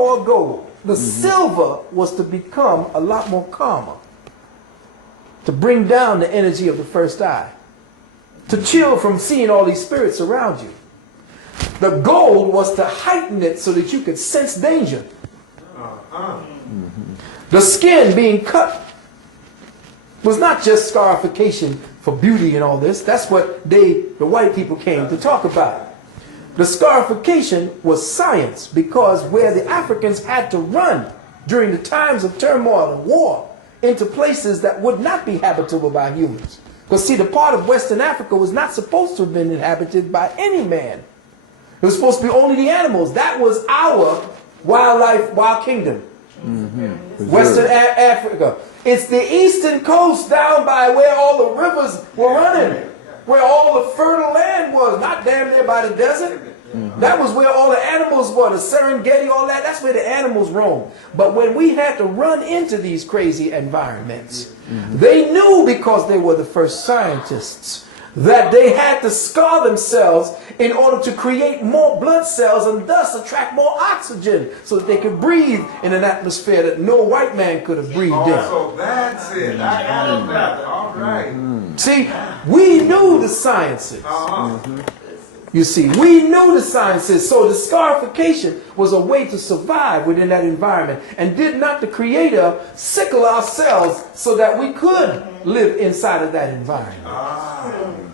or gold. The silver was to become a lot more calmer, to bring down the energy of the first eye, to chill from seeing all these spirits around you. The gold was to heighten it so that you could sense danger. The skin being cut was not just scarification for beauty and all this. That's what the white people came to talk about. The scarification was science, because where the Africans had to run during the times of turmoil and war into places that would not be habitable by humans. Because see, the part of Western Africa was not supposed to have been inhabited by any man. It was supposed to be only the animals. That was our wildlife, wild kingdom. Western Africa. It's the eastern coast down by where all the rivers were running, where all the fertile land was, not damn near by the desert. That was where all the animals were, the Serengeti, all that. That's where the animals roam. But when we had to run into these crazy environments, they knew, because they were the first scientists, that they had to scar themselves in order to create more blood cells and thus attract more oxygen so that they could breathe in an atmosphere that no white man could have breathed in. So that's it. I got it. All right. See, we knew the sciences. You see, we knew the sciences, so the scarification was a way to survive within that environment. And did not the Creator sickle our cells so that we could live inside of that environment?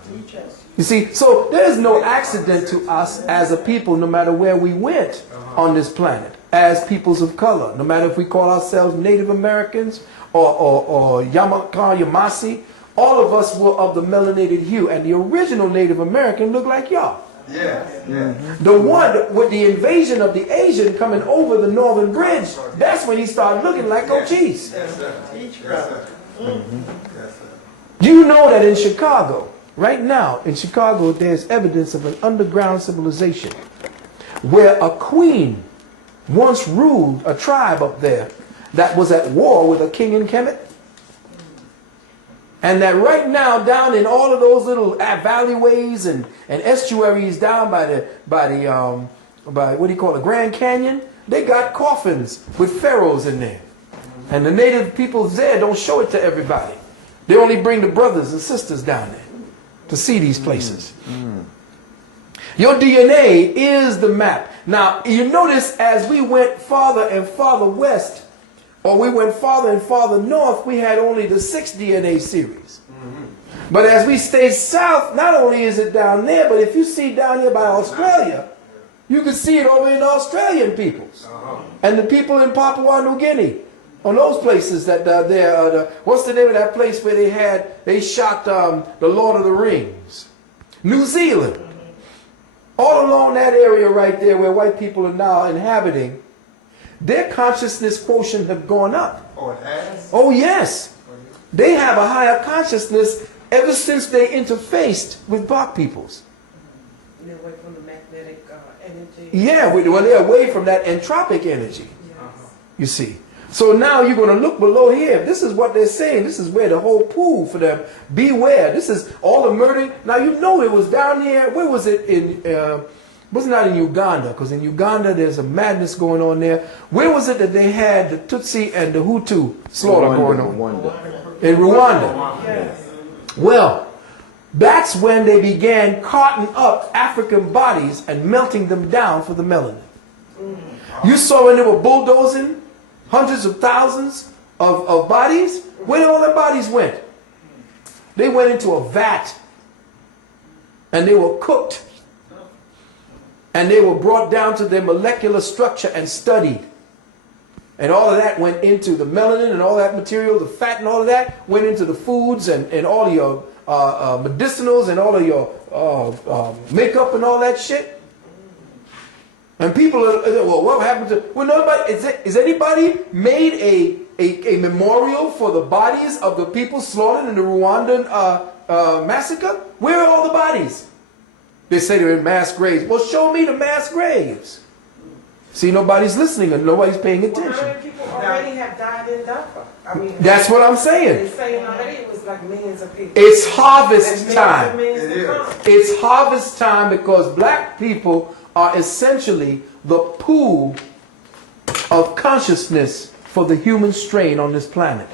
You see, so there's no accident to us as a people, no matter where we went on this planet, as peoples of color, no matter if we call ourselves Native Americans or Yamaka, Yamasi. All of us were of the melanated hue, and the original Native American looked like y'all. The one with the invasion of the Asian coming over the Northern Bridge, that's when he started looking like Cochise. You know that in Chicago, right now in Chicago, there's evidence of an underground civilization where a queen once ruled a tribe up there that was at war with a king in Kemet. And that right now, down in all of those little valleyways and estuaries down by what do you call it, Grand Canyon, they got coffins with pharaohs in there. And the native people there don't show it to everybody. They only bring the brothers and sisters down there to see these places. Your DNA is the map. Now, you notice as we went farther and farther west, or we went farther and farther north, we had only the 6 DNA series. But as we stay south, not only is it down there, but if you see down here by Australia, you can see it over in Australian peoples. And the people in Papua New Guinea, on those places that what's the name of that place where they shot the Lord of the Rings? New Zealand. All along that area right there where white people are now inhabiting, their consciousness quotient have gone up. Oh, it has? Oh, yes. They have a higher consciousness ever since they interfaced with black peoples. They're away from the magnetic energy. Yeah, well, they're away from that entropic energy. You see. So now you're going to look below here. This is what they're saying. This is where the whole pool for them. Beware. This is all the murder. Now, you know it was down here. Where was it? It was not in Uganda, because in Uganda there's a madness going on there. Where was it that they had the Tutsi and the Hutu slaughter going on? In Rwanda. Yes. Well, that's when they began carting up African bodies and melting them down for the melanin. You saw when they were bulldozing hundreds of thousands of bodies? Where did all their bodies went? They went into a vat and they were cooked. And they were brought down to their molecular structure and studied. And all of that went into the melanin and all that material, the fat and all of that, went into the foods and all of your medicinals and all of your makeup and all that shit. And people are, well, what happened to, well, nobody, is anybody made a memorial for the bodies of the people slaughtered in the Rwandan massacre? Where are all the bodies? They say they're in mass graves. Well, show me the mass graves. See, nobody's listening and nobody's paying attention. Well, people already have died in Darfur. I mean, that's what I'm saying. They're saying already it was like millions of people. It's harvest time. It is. It's harvest time because black people are essentially the pool consciousness for the human strain on this planet.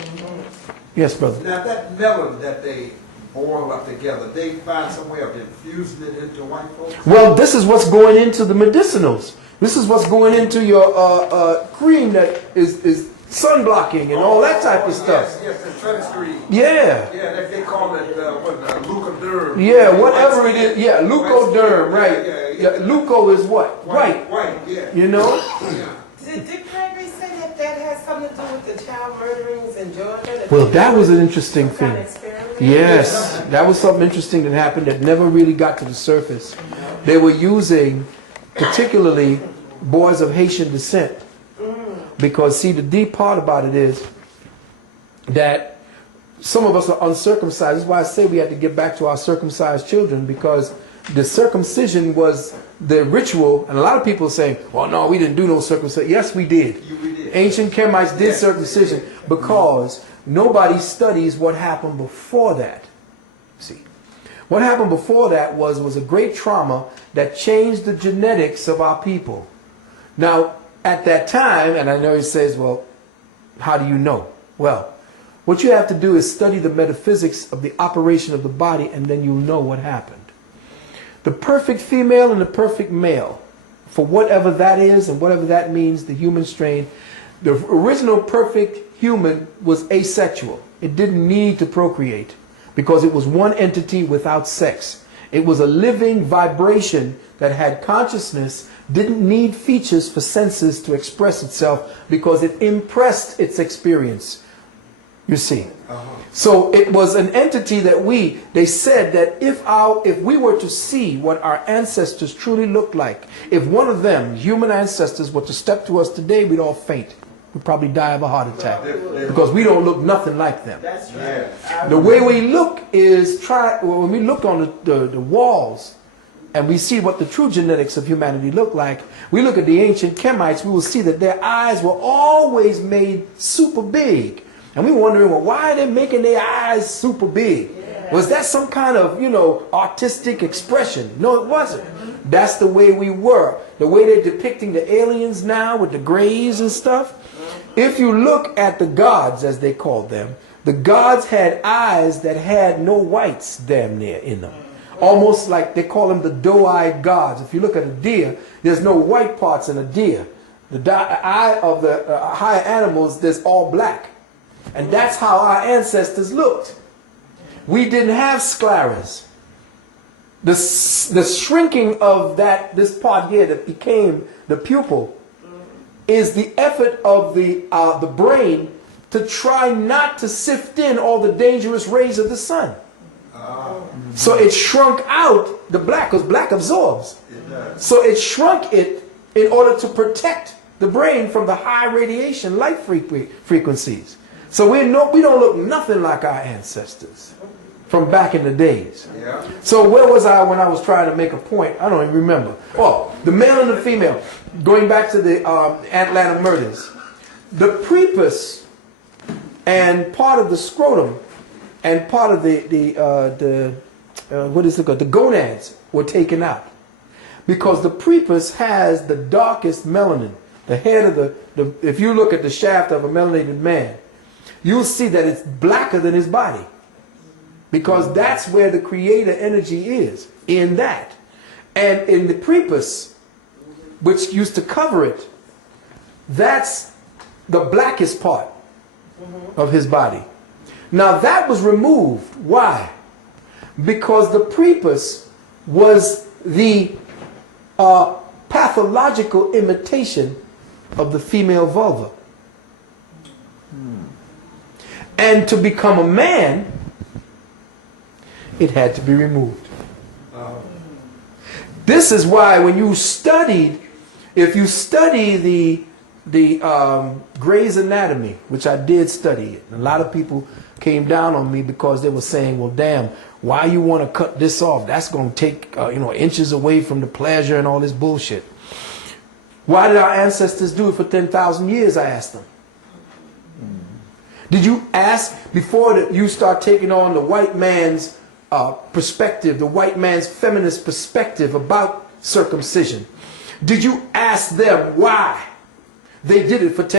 Yes, brother. Now that melon that they boil up together, they find some way of infusing it into white folks? Well, this is what's going into the medicinals. This is what's going into your cream that is sun blocking and all that type of stuff. Yes, the sunscreen. Yeah. Yeah, they call it leucoderm. Yeah, whatever it is. Yeah, leucoderm, right. Yeah. Leuco is what? White. White, yeah. You know? Yeah. Did Gregory say that that has something to do with the child murderings in Georgia? Well, that was an interesting Some kind thing. of experiment? Yes, that was something interesting that happened that never really got to the surface. They were using, particularly, boys of Haitian descent. Because, see, the deep part about it is that some of us are uncircumcised. That's why I say we have to get back to our circumcised children, because the circumcision was the ritual. And a lot of people are saying, well, no, we didn't do no circumcision. Yes, we did. Ancient Kemites did circumcision because nobody studies what happened before that. See, what happened before that was a great trauma that changed the genetics of our people. Now, at that time, and I know he says, well, how do you know? Well, what you have to do is study the metaphysics of the operation of the body, and then you'll know what happened. The perfect female and the perfect male, for whatever that is and whatever that means, the human strain, the original perfect human was asexual. It didn't need to procreate because it was one entity without sex. It was a living vibration that had consciousness, didn't need features for senses to express itself because it impressed its experience. You see. So it was an entity that they said that if we were to see what our ancestors truly looked like, if one of them, human ancestors, were to step to us today, we'd all faint. We'd probably die of a heart attack because we don't look nothing like them. That's right. The way we look is when we look on the walls and we see what the true genetics of humanity look like, we look at the ancient Kemites, we will see that their eyes were always made super big. And we were wondering, well, why are they making their eyes super big? Yeah. Was that some kind of, artistic expression? No, it wasn't. That's the way we were. The way they're depicting the aliens now with the grays and stuff. If you look at the gods, as they called them, the gods had eyes that had no whites damn near in them. Almost like they call them the doe-eyed gods. If you look at a deer, there's no white parts in a deer. The eye of the higher animals, there's all black. And that's how our ancestors looked. We didn't have scleras. The shrinking of this part here that became the pupil is the effort of the brain to try not to sift in all the dangerous rays of the sun. So it shrunk out the black, because black absorbs. So it shrunk it in order to protect the brain from the high radiation light frequencies. So we don't look nothing like our ancestors from back in the days. Yeah. So where was I when I was trying to make a point? I don't even remember. Oh, the male and the female. Going back to the Atlanta murders. The prepuce and part of the scrotum and part of the gonads were taken out. Because the prepuce has the darkest melanin. The head of if you look at the shaft of a melanated man, you'll see that it's blacker than his body. Because that's where the creator energy is, in that. And in the prepuce, which used to cover it, that's the blackest part of his body. Now that was removed. Why? Because the prepuce was the pathological imitation of the female vulva. And to become a man, it had to be removed. This is why when you studied, if you study the Gray's Anatomy, which I did study it, and a lot of people came down on me because they were saying, well, damn, why you want to cut this off? That's going to take inches away from the pleasure and all this bullshit. Why did our ancestors do it for 10,000 years, I asked them. Did you ask before you start taking on the white man's perspective, the white man's feminist perspective about circumcision? Did you ask them why they did it for 10